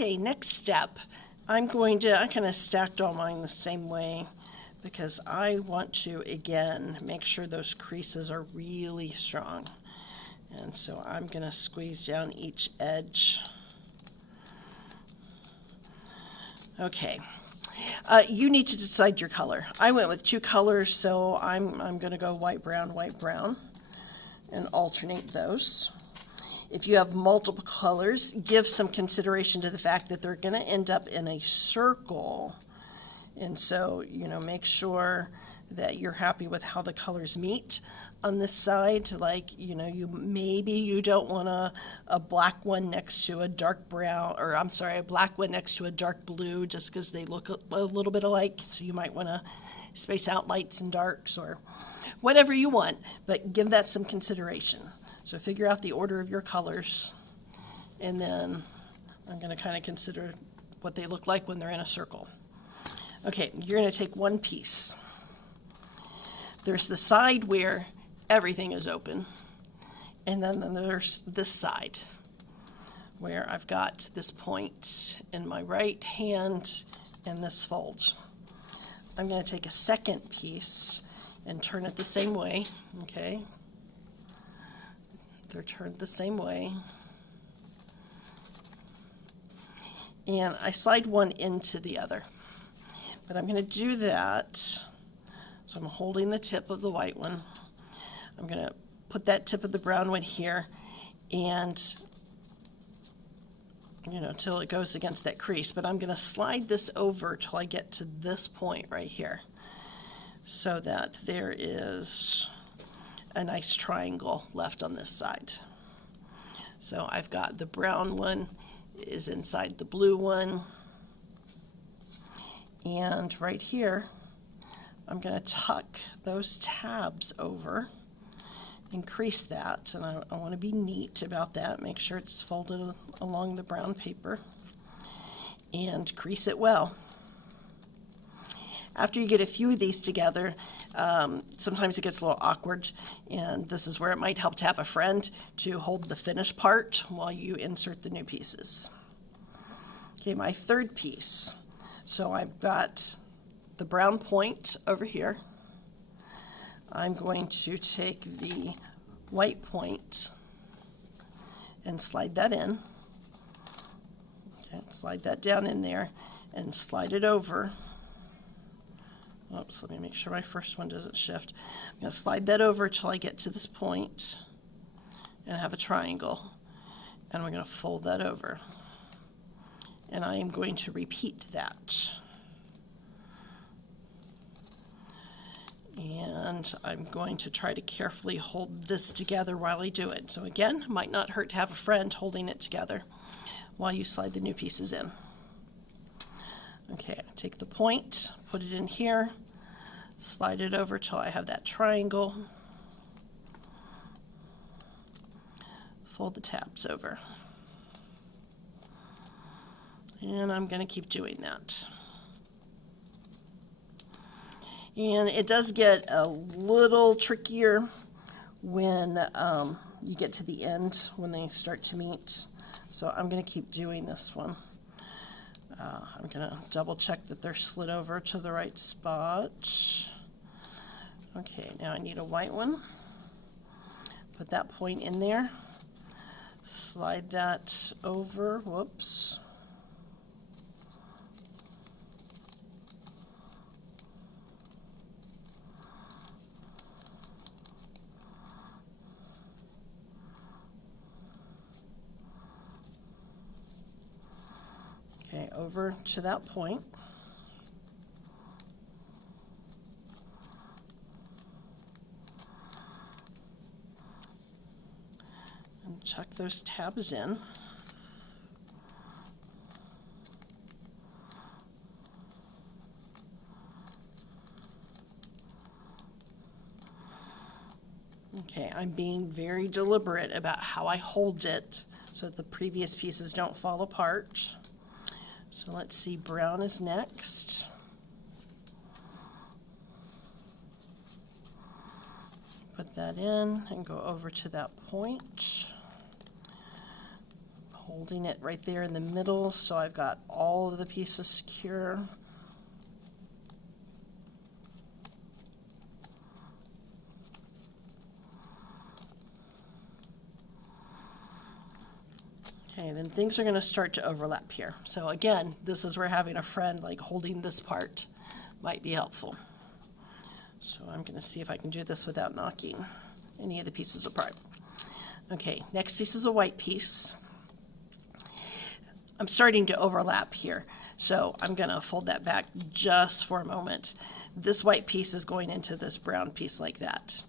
Okay, next step. I kind of stacked all mine the same way because I want to, again, make sure those creases are really strong. And so I'm going to squeeze down each edge. Okay. You need to decide your color. I went with 2 colors, so I'm going to go white, brown, and alternate those. If you have multiple colors, give some consideration to the fact that they're going to end up in a circle. And so, make sure that you're happy with how the colors meet on this side. Like, maybe you don't want a black one next to a dark brown, or I'm sorry, a black one next to a dark blue just because they look a little bit alike. So you might want to space out lights and darks or whatever you want, but give that some consideration. So figure out the order of your colors, and then I'm going to kind of consider what they look like when they're in a circle. Okay, you're going to take one piece. There's the side where everything is open, and then there's this side where I've got this point in my right hand and this fold. I'm going to take a second piece and turn it the same way, okay? They're turned the same way. And I slide one into the other. But I'm going to do that. So I'm holding the tip of the white one. I'm going to put that tip of the brown one here and, till it goes against that crease. But I'm going to slide this over till I get to this point right here so that there is a nice triangle left on this side. So I've got the brown one is inside the blue one, and right here I'm going to tuck those tabs over, increase that, and I want to be neat about that, make sure it's folded along the brown paper, and crease it well. After you get a few of these together, sometimes it gets a little awkward, and this is where it might help to have a friend to hold the finished part while you insert the new pieces. Okay, my third piece. So I've got the brown point over here. I'm going to take the white point and slide that in. Okay, slide that down in there and slide it over. Oops, let me make sure my first one doesn't shift. I'm going to slide that over till I get to this point and have a triangle. And we're going to fold that over. And I am going to repeat that. And I'm going to try to carefully hold this together while I do it. So again, it might not hurt to have a friend holding it together while you slide the new pieces in. Okay, take the point, put it in here, slide it over till I have that triangle, fold the tabs over. And I'm going to keep doing that. And it does get a little trickier when you get to the end, when they start to meet. So I'm going to keep doing this one. I'm going to double check that they're slid over to the right spot. Okay, now I need a white one. Put that point in there. Slide that over. Whoops. Okay, over to that point. And tuck those tabs in. Okay, I'm being very deliberate about how I hold it so that the previous pieces don't fall apart. So let's see, brown is next. Put that in and go over to that point. holding it right there in the middle so I've got all of the pieces secure. Okay, then things are going to start to overlap here. So again, this is where having a friend like holding this part might be helpful. So I'm going to see if I can do this without knocking any of the pieces apart. Okay, next piece is a white piece. I'm starting to overlap here, so I'm going to fold that back just for a moment. This white piece is going into this brown piece like that.